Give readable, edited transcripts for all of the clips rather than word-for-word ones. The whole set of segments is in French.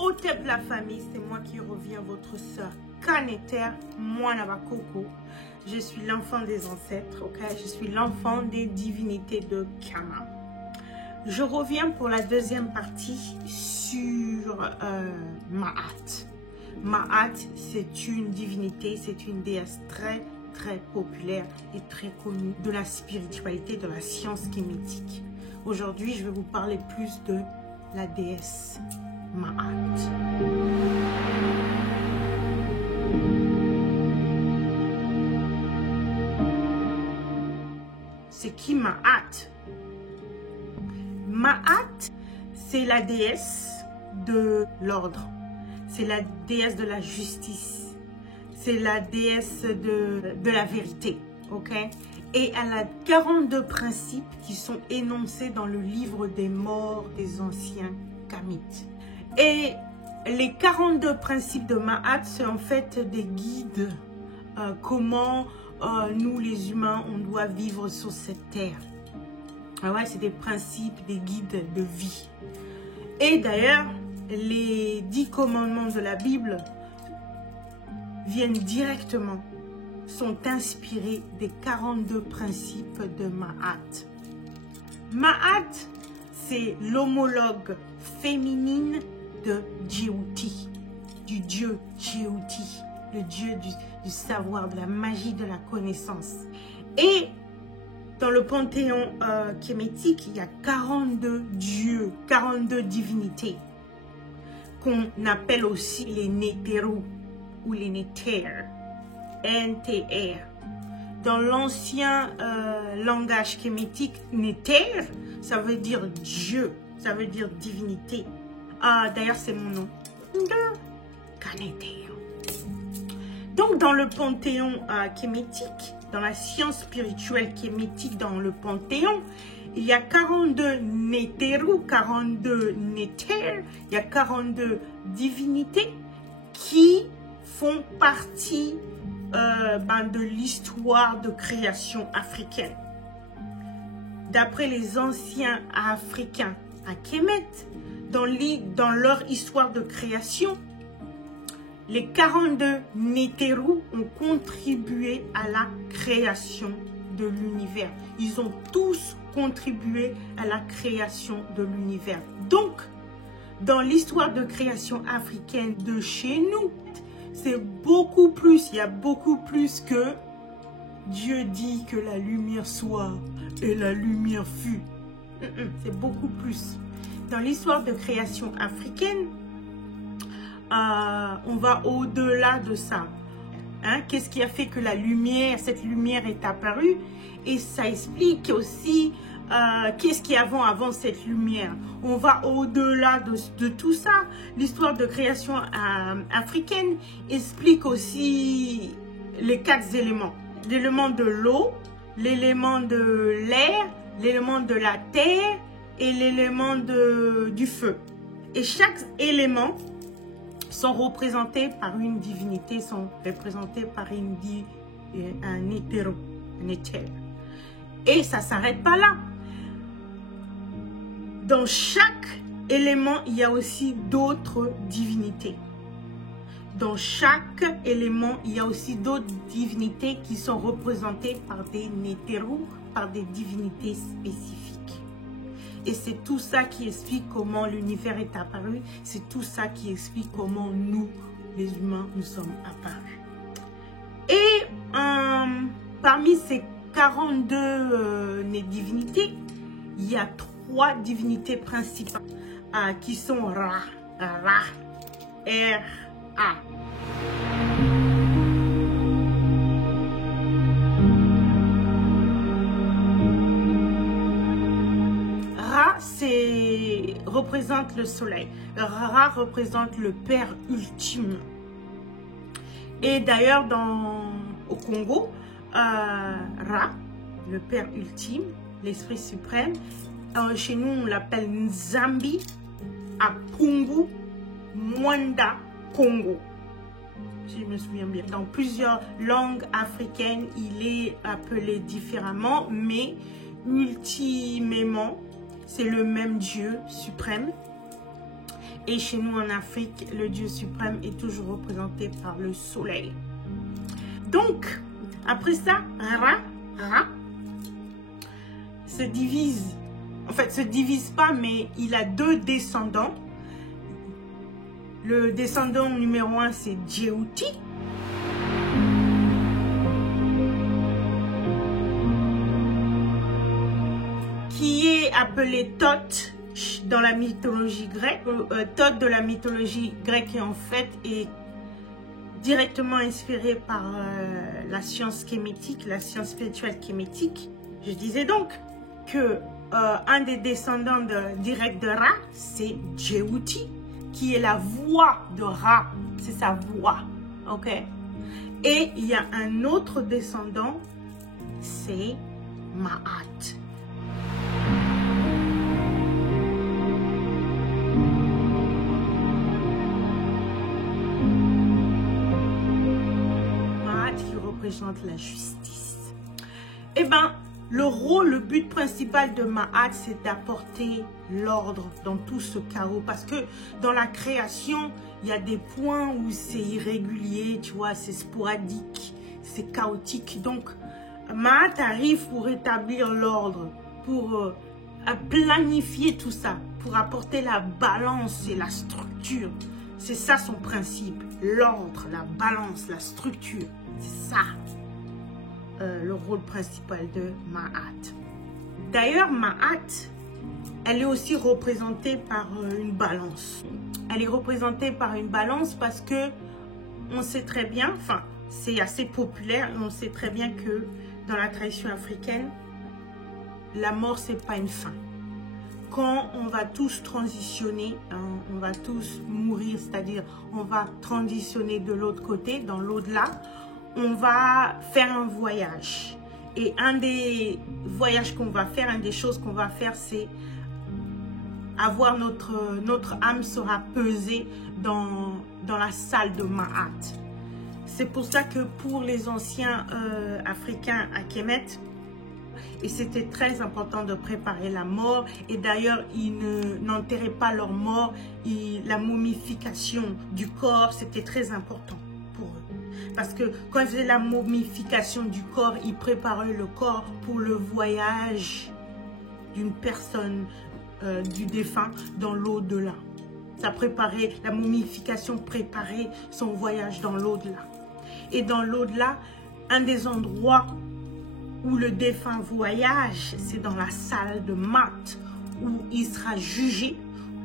Otep la famille, c'est moi qui reviens, votre sœur Kaneter Mwanabakoko. Je suis l'enfant des ancêtres, ok? Je suis l'enfant des divinités de Kama. Je reviens pour la deuxième partie sur Ma'at. Ma'at, c'est une divinité, c'est une déesse très populaire et très connue de la spiritualité, de la science kémétique. Aujourd'hui, je vais vous parler plus de la déesse Ma'at. C'est qui Ma'at? Ma'at, c'est la déesse de l'ordre. C'est la déesse de la justice. C'est la déesse de la vérité. Ok? Et elle a 42 principes qui sont énoncés dans le livre des morts des anciens Kamites. Et les 42 principes de Ma'at, c'est en fait des guides. Comment nous les humains, on doit vivre sur cette terre. Ah ouais, c'est des principes, des guides de vie. Et d'ailleurs, les 10 commandements de la Bible viennent directement, sont inspirés des 42 principes de Ma'at. Ma'at, c'est l'homologue féminine de Djéouti, du dieu Djéouti, le dieu du savoir, de la magie, de la connaissance. Et dans le panthéon kémétique, il y a 42 dieux, 42 divinités, qu'on appelle aussi les Néteru ou les Néter, N-T-R. Dans l'ancien langage kémétique, Néter, ça veut dire Dieu, ça veut dire divinité. D'ailleurs, c'est mon nom. Kaneter. Donc, dans le panthéon kémétique, dans la science spirituelle kémétique, dans le panthéon, il y a 42 Néteru, 42 Néter, il y a 42 divinités qui font partie de l'histoire de création africaine. D'après les anciens Africains à Kemet, dans leur histoire de création, les 42 Néteru ont contribué à la création de l'univers. Ils ont tous contribué à la création de l'univers. Donc, dans l'histoire de création africaine de chez nous, c'est beaucoup plus, il y a beaucoup plus que Dieu dit que la lumière soit et la lumière fut. C'est beaucoup plus. Dans l'histoire de création africaine, on va au-delà de ça. Hein? Qu'est-ce qui a fait que cette lumière est apparue? Et ça explique aussi qu'est-ce qu'il y avait avant cette lumière. On va au-delà de tout ça. L'histoire de création africaine explique aussi les 4 éléments. L'élément de l'eau, l'élément de l'air, l'élément de la terre et l'élément du feu. Et chaque élément sont représentés par une divinité, sont représentés par un Néteru, un Néter. Et ça ne s'arrête pas là. Dans chaque élément, il y a aussi d'autres divinités. Dans chaque élément, il y a aussi d'autres divinités qui sont représentées par des Néteru, par des divinités spécifiques. Et c'est tout ça qui explique comment l'univers est apparu. C'est tout ça qui explique comment nous, les humains, nous sommes apparus. Et parmi ces 42 divinités, il y a 3 divinités principales qui sont Ra, R-A. Représente le soleil. Ra représente le Père ultime. Et d'ailleurs, au Congo, Ra, le Père ultime, l'Esprit suprême, chez nous on l'appelle Nzambi, Apungu, Mwanda, Congo. Si je me souviens bien. Dans plusieurs langues africaines, il est appelé différemment, mais ultimement, c'est le même Dieu suprême. Et chez nous en Afrique, le Dieu suprême est toujours représenté par le soleil. Donc, après ça, Ra se divise. En fait, se divise pas, mais il a deux descendants. Le descendant numéro 1, c'est Djéouti. Qui est appelé Thoth dans la mythologie grecque. Thoth de la mythologie grecque en fait est directement inspiré par la science kémétique, la science spirituelle kémétique. Je disais donc que un des descendants directs de Ra, c'est Djéouti, qui est la voix de Ra, c'est sa voix, ok? Et il y a un autre descendant, c'est Ma'at. Ma'at qui représente la justice. Eh bien, le but principal de Ma'at, c'est d'apporter l'ordre dans tout ce chaos. Parce que dans la création, il y a des points où c'est irrégulier, tu vois, c'est sporadique, c'est chaotique. Donc, Ma'at arrive pour établir l'ordre, pour planifier tout ça, pour apporter la balance et la structure. C'est ça son principe, l'ordre, la balance, la structure. C'est ça. Le rôle principal de Ma'at. D'ailleurs, Ma'at, elle est aussi représentée par une balance. Elle est représentée par une balance parce que on sait très bien, enfin, c'est assez populaire, on sait très bien que dans la tradition africaine, la mort, c'est pas une fin. Quand on va tous transitionner, hein, on va tous mourir, c'est-à-dire on va transitionner de l'autre côté, dans l'au-delà, on va faire un voyage. Et un des voyages qu'on va faire, une des choses qu'on va faire, c'est avoir notre âme sera pesée dans la salle de Ma'at. C'est pour ça que pour les anciens africains à Kemet, et c'était très important de préparer la mort. Et d'ailleurs, ils n'enterraient pas leur mort. La momification du corps, c'était très important pour eux. Parce que quand ils faisaient la momification du corps, ils préparaient le corps pour le voyage d'une personne, du défunt, dans l'au-delà. Ça préparait, la momification préparait son voyage dans l'au-delà. Et dans l'au-delà, un des endroits où le défunt voyage, c'est dans la salle de Ma'at, où il sera jugé,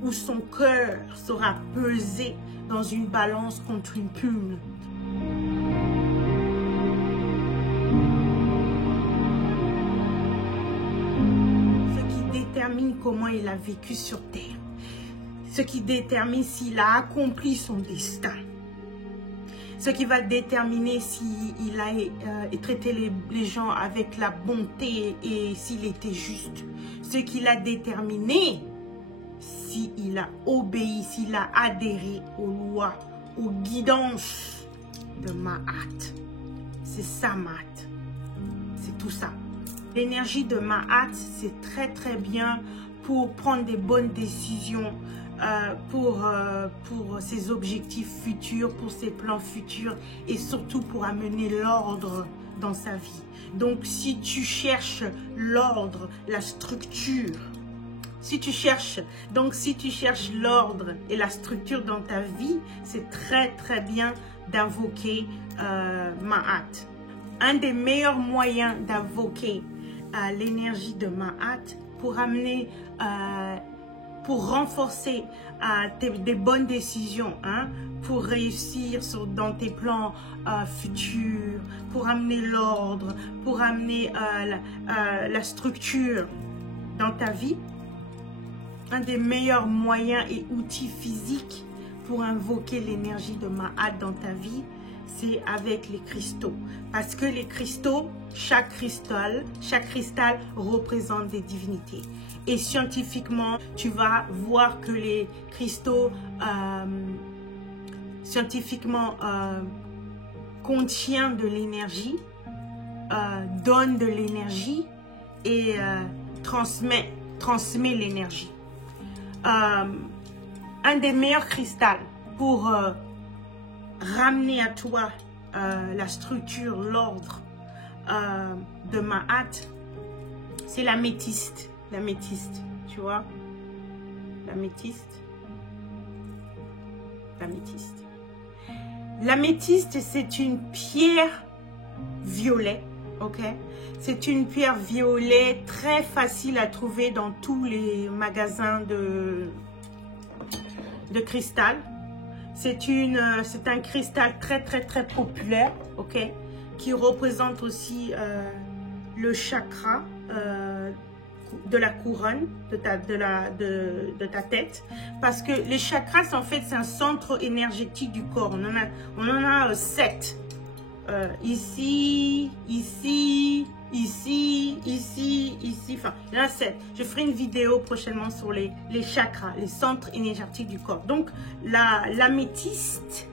où son cœur sera pesé dans une balance contre une plume. Ce qui détermine comment il a vécu sur terre. Ce qui détermine s'il a accompli son destin. Ce qui va déterminer s'il a traité les gens avec la bonté et s'il était juste. Ce qui l'a déterminé s'il a obéi, s'il a adhéré aux lois, aux guidances de Ma'at. C'est ça Ma'at. C'est tout ça. L'énergie de Ma'at, c'est très très bien pour prendre des bonnes décisions, pour ses objectifs futurs, pour ses plans futurs et surtout pour amener l'ordre dans sa vie. Donc si tu cherches l'ordre, la structure, si tu cherches l'ordre et la structure dans ta vie, c'est très très bien d'invoquer Ma'at. Un des meilleurs moyens d'invoquer l'énergie de Ma'at pour amener pour renforcer des bonnes décisions, hein, pour réussir dans tes plans futurs, pour amener l'ordre, pour amener la structure dans ta vie. Un des meilleurs moyens et outils physiques pour invoquer l'énergie de Ma'at dans ta vie, c'est avec les cristaux. Parce que les cristaux, chaque cristal représente des divinités. Et scientifiquement, tu vas voir que les cristaux contiennent de l'énergie, donnent de l'énergie et transmet l'énergie. Un des meilleurs cristals pour ramener à toi la structure, l'ordre de Ma'at, c'est l'améthyste. L'améthyste, tu vois, l'améthyste. L'améthyste, c'est une pierre violet, ok? C'est une pierre violet très facile à trouver dans tous les magasins de cristal. C'est un cristal très populaire, ok? Qui représente aussi le chakra de la couronne de ta tête, parce que les chakras en fait c'est un centre énergétique du corps. On en a 7 ici, enfin il y en a 7. Je ferai une vidéo prochainement sur les chakras, les centres énergétiques du corps. Donc l'améthyste,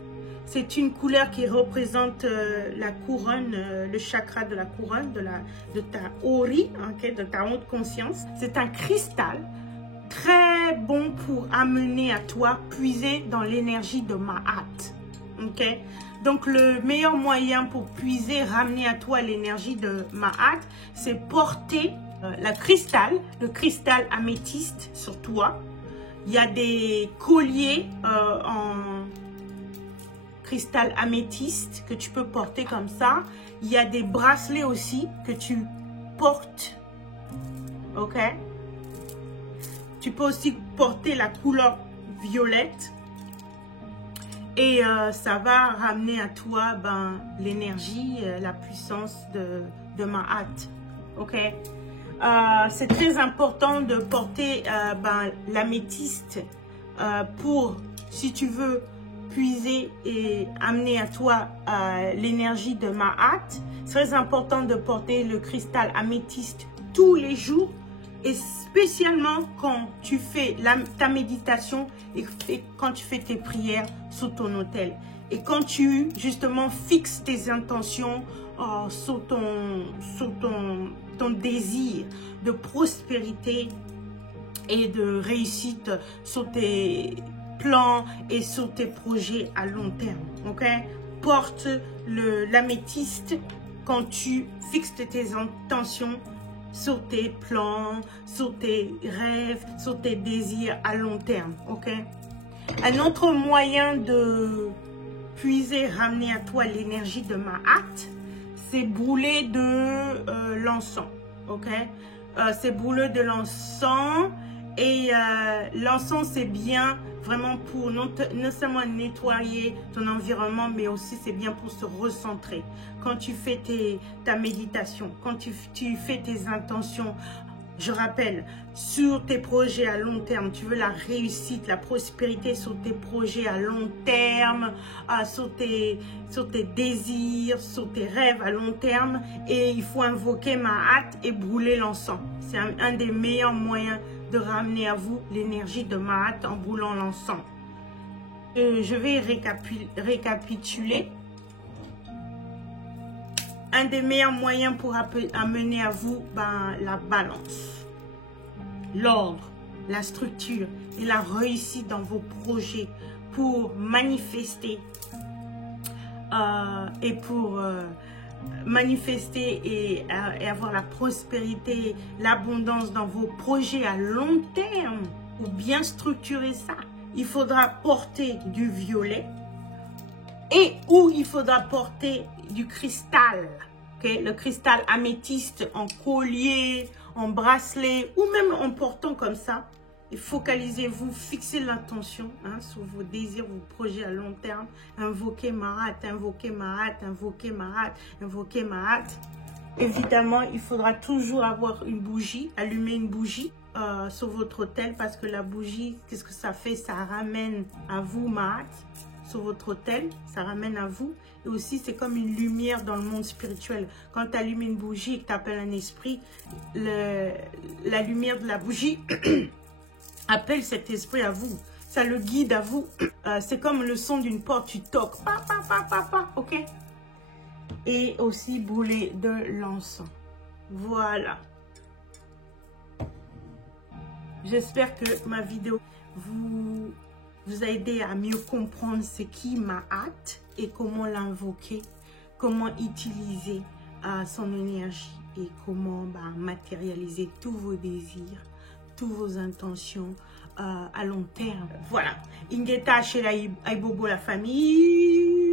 c'est une couleur qui représente la couronne, le chakra de la couronne, de ta Ori, okay, de ta haute conscience. C'est un cristal très bon pour amener à toi, puiser dans l'énergie de Ma'at. Okay? Donc le meilleur moyen pour puiser, ramener à toi l'énergie de Ma'at, c'est porter le cristal améthyste sur toi. Il y a des colliers en cristal améthyste que tu peux porter comme ça. Il y a des bracelets aussi que tu portes. Ok? Tu peux aussi porter la couleur violette. Et ça va ramener à toi l'énergie, la puissance de Ma'at. Ok? C'est très important de porter l'améthyste pour, si tu veux, puiser et amener à toi l'énergie de Ma'at. C'est très important de porter le cristal améthyste tous les jours, et spécialement quand tu fais ta méditation et quand tu fais tes prières sur ton autel. Et quand tu justement fixes tes intentions sur ton désir de prospérité et de réussite sur tes plans et sur tes projets à long terme. Ok? Porte l'améthyste quand tu fixes tes intentions sur tes plans, sur tes rêves, sur tes désirs à long terme. Ok? Un autre moyen de puiser, ramener à toi l'énergie de Ma'at, c'est brûler de l'encens. Ok? C'est brûler de l'encens. Et l'encens, c'est bien vraiment pour non seulement nettoyer ton environnement, mais aussi c'est bien pour se recentrer. Quand tu fais ta méditation, quand tu fais tes intentions, je rappelle, sur tes projets à long terme, tu veux la réussite, la prospérité sur tes projets à long terme, sur tes désirs, sur tes rêves à long terme, et il faut invoquer Ma'at et brûler l'encens. C'est un des meilleurs moyens de ramener à vous l'énergie de Ma'at en brûlant l'encens. Je vais récapituler. Un des meilleurs moyens pour amener à vous la balance, l'ordre, la structure et la réussite dans vos projets, pour manifester et avoir la prospérité, l'abondance dans vos projets à long terme. Pour bien structurer ça, il faudra porter du violet ou il faudra porter du cristal, okay? Le cristal améthyste en collier, en bracelet ou même en portant comme ça. Et focalisez-vous, fixez l'intention sur vos désirs, vos projets à long terme. Invoquez Ma'at, invoquez Ma'at, invoquez Ma'at, invoquez Ma'at. Évidemment, il faudra toujours avoir une bougie, allumer une bougie sur votre autel, parce que la bougie, qu'est-ce que ça fait? Ça ramène à vous Ma'at sur votre autel, ça ramène à vous. Et aussi, c'est comme une lumière dans le monde spirituel. Quand tu allumes une bougie et que tu appelles un esprit, la lumière de la bougie appelle cet esprit à vous. Ça le guide à vous. C'est comme le son d'une porte, tu toques. Pa, pa, pa, pa, pa, ok? Et aussi brûler de l'encens. Voilà. J'espère que ma vidéo vous a aidé à mieux comprendre ce qui m'a hâte et comment l'invoquer, comment utiliser son énergie et comment matérialiser tous vos désirs, toutes vos intentions à long terme. Voilà. Ingeta chez la Aibobo la famille.